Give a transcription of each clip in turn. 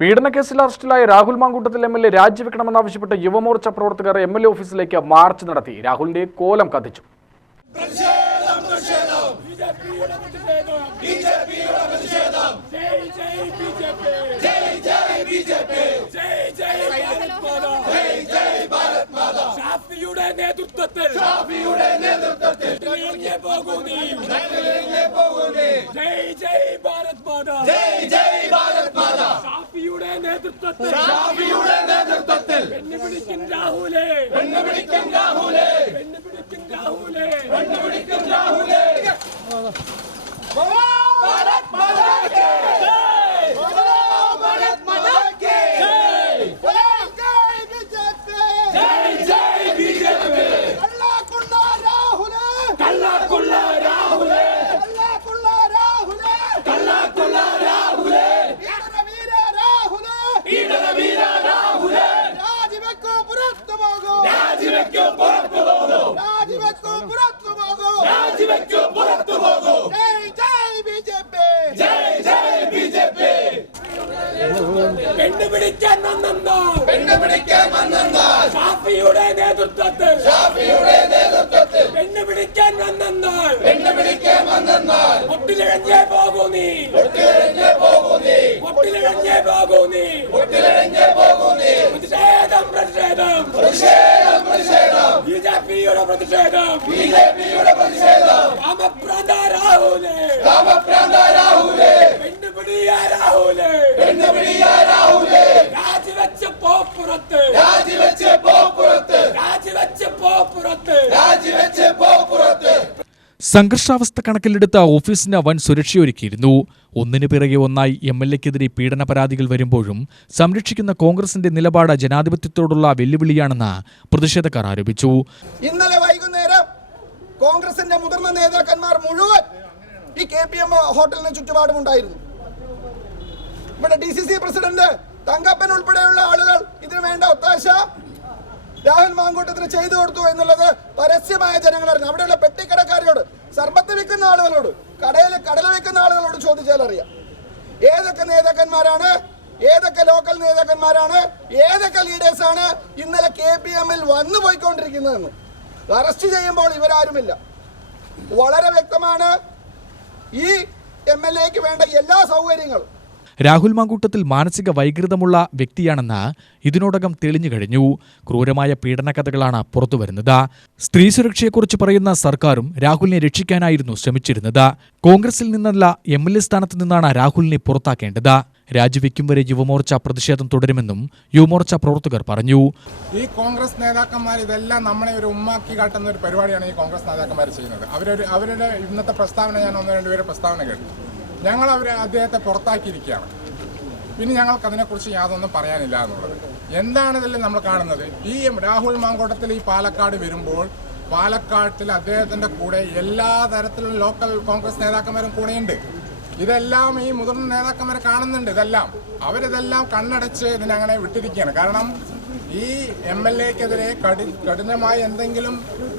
പീഡനക്കേസിൽ അറസ്റ്റിലായ രാഹുൽ മാങ്കൂട്ടത്തിൽ എംഎൽഎ രാജിവെക്കണമെന്നാവശ്യപ്പെട്ട് യുവമോർച്ച പ്രവർത്തകർ എംഎൽഎ ഓഫീസിലേക്ക് മാർച്ച് നടത്തി. രാഹുലിന്റെ കോലം കത്തിച്ചു. ഷാഫിയുടെ നേതൃത്വത്തിൽ പെണ്ണുപിടിക്കാൻ വന്നാൽ ഒട്ടിലിഴഞ്ഞേ പോകൂ നീ പ്രതിഷേധം ബിജെപിയുടെ പ്രതിഷേധം കാമപ്രാന്ത രാഹുലേ പെണ്ണുപിടിയ രാഹുലേ രാജിവെച്ച് പോ പുറത്ത് സംഘർഷാവസ്ഥ കണക്കിലെടുത്ത ഓഫീസിന് വൻ സുരക്ഷയൊരുക്കിയിരുന്നു. ഒന്നിനു പിറകെ ഒന്നായി എംഎൽഎക്കെതിരെ പീഡന പരാതികൾ വരുമ്പോഴും സംരക്ഷിക്കുന്ന കോൺഗ്രസിന്റെ നിലപാട് ജനാധിപത്യത്തോടുള്ള വെല്ലുവിളിയാണെന്ന് പ്രതിഷേധക്കാർ ആരോപിച്ചു. ഇന്നലെ വൈകുന്നേരം കോൺഗ്രസിന്റെ മുതിർന്ന നേതാക്കന്മാർ മുഴുവൻ ഈ KPM ഹോട്ടലിന് ചുറ്റുപാടുമുണ്ടായിരുന്നു. ഇവിടെ DCC പ്രസിഡന്റ് തങ്കപ്പൻ ഉൾപ്പെടെയുള്ള ആളുകൾ ഇതിനു വേണ്ട ഒത്താശ രാഹുൽ മാങ്കൂട്ടത്തിന് ചെയ്തു കൊടുത്തു എന്നുള്ളത് പരസ്യമായ ജനങ്ങൾ അറിഞ്ഞു. അവിടെയുള്ള പെട്ടിക്കടക്കാരോട്, സർബത്ത് വിൽക്കുന്ന ആളുകളോട്, കടല വിൽക്കുന്ന ആളുകളോട് ചോദിച്ചാൽ അറിയാം ഏതൊക്കെ നേതാക്കന്മാരാണ്, ഏതൊക്കെ ലോക്കൽ നേതാക്കന്മാരാണ്, ഏതൊക്കെ ലീഡേഴ്സാണ് ഇന്നലെ KPM-ൽ വന്നു പോയിക്കൊണ്ടിരിക്കുന്നതെന്ന്. അറസ്റ്റ് ചെയ്യുമ്പോൾ ഇവരാരുമില്ല. വളരെ വ്യക്തമാണ്, ഈ MLA-ക്ക് വേണ്ട എല്ലാ സൗകര്യങ്ങളും. രാഹുൽ മാങ്കൂട്ടത്തിൽ മാനസിക വൈകൃതമുള്ള വ്യക്തിയാണെന്ന് ഇതിനോടകം തെളിഞ്ഞു കഴിഞ്ഞു. ക്രൂരമായ പീഡനകഥകളാണ് പുറത്തുവരുന്നത്. സ്ത്രീ സുരക്ഷയെക്കുറിച്ച് പറയുന്ന സർക്കാരും രാഹുലിനെ രക്ഷിക്കാനായിരുന്നു ശ്രമിച്ചിരുന്നത്. കോൺഗ്രസിൽ നിന്നല്ല MLA സ്ഥാനത്ത് നിന്നാണ് രാഹുലിനെ പുറത്താക്കേണ്ടത്. രാജിവെക്കും വരെ യുവമോർച്ച പ്രതിഷേധം തുടരുമെന്നും യുവമോർച്ച പ്രവർത്തകർ പറഞ്ഞു. ഈ കോൺഗ്രസ് നേതാക്കന്മാർ ഇതെല്ലാം നമ്മളെ ഒരു ഉമ്മാക്കി കാട്ടുന്ന ഒരു പരിപാടിയാണ് ഈ കോൺഗ്രസ് നേതാക്കന്മാർ ചെയ്യുന്നത്. അവരുടെ ഇന്നത്തെ പ്രസ്താവന ഞാൻ 1-2 പ്രസ്താവന കേട്ടു. ഞങ്ങൾ അദ്ദേഹത്തെ പുറത്താക്കിയിരിക്കുകയാണ്. പിന്നെ ഞങ്ങൾക്ക് അതിനെക്കുറിച്ച് യാതൊന്നും പറയാനില്ല എന്നുള്ളത്. എന്താണ് ഇതിൽ നമ്മൾ കാണുന്നത്? ഈ രാഹുൽ മാങ്കൂട്ടത്തിൽ ഈ പാലക്കാട് വരുമ്പോൾ പാലക്കാട്ടിൽ അദ്ദേഹത്തിൻ്റെ കൂടെ എല്ലാ തരത്തിലുള്ള ലോക്കൽ കോൺഗ്രസ് നേതാക്കന്മാരും കൂടെയുണ്ട്. ഇതെല്ലാം ഈ മുതിർന്ന നേതാക്കന്മാർ കാണുന്നുണ്ട്. അവരിതെല്ലാം കണ്ണടച്ച് ഇതിനങ്ങനെ വിട്ടിരിക്കുകയാണ്. കാരണം ഈ MLA-ക്കെതിരെ കഠിനമായി എന്തെങ്കിലും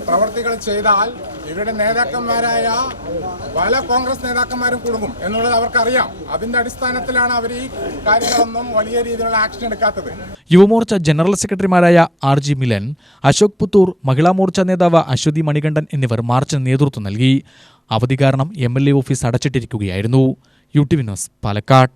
പ്രവർത്തികൾ ചെയ്താൽ ഇവരുടെ നേതാക്കന്മാരായ പല കോൺഗ്രസ് നേതാക്കന്മാരും കുടുങ്ങും എന്നുള്ളത് അവർക്കറിയാം. അതിന്റെ അടിസ്ഥാനത്തിലാണ് അവർ ഈ കാര്യങ്ങളൊന്നും വലിയ രീതിയിലുള്ള ആക്ഷൻ എടുക്കാത്തത്. യുവമോർച്ച ജനറൽ സെക്രട്ടറിമാരായ RG മിലൻ, അശോക് പുത്തൂർ, മഹിളാ മോർച്ച നേതാവ് അശ്വതി മണികണ്ഠൻ എന്നിവർ മാർച്ചിന് നേതൃത്വം നൽകി. അവധി കാരണം MLA ഓഫീസ് അടച്ചിട്ടിരിക്കുകയായിരുന്നു. UTV news, Palakkad.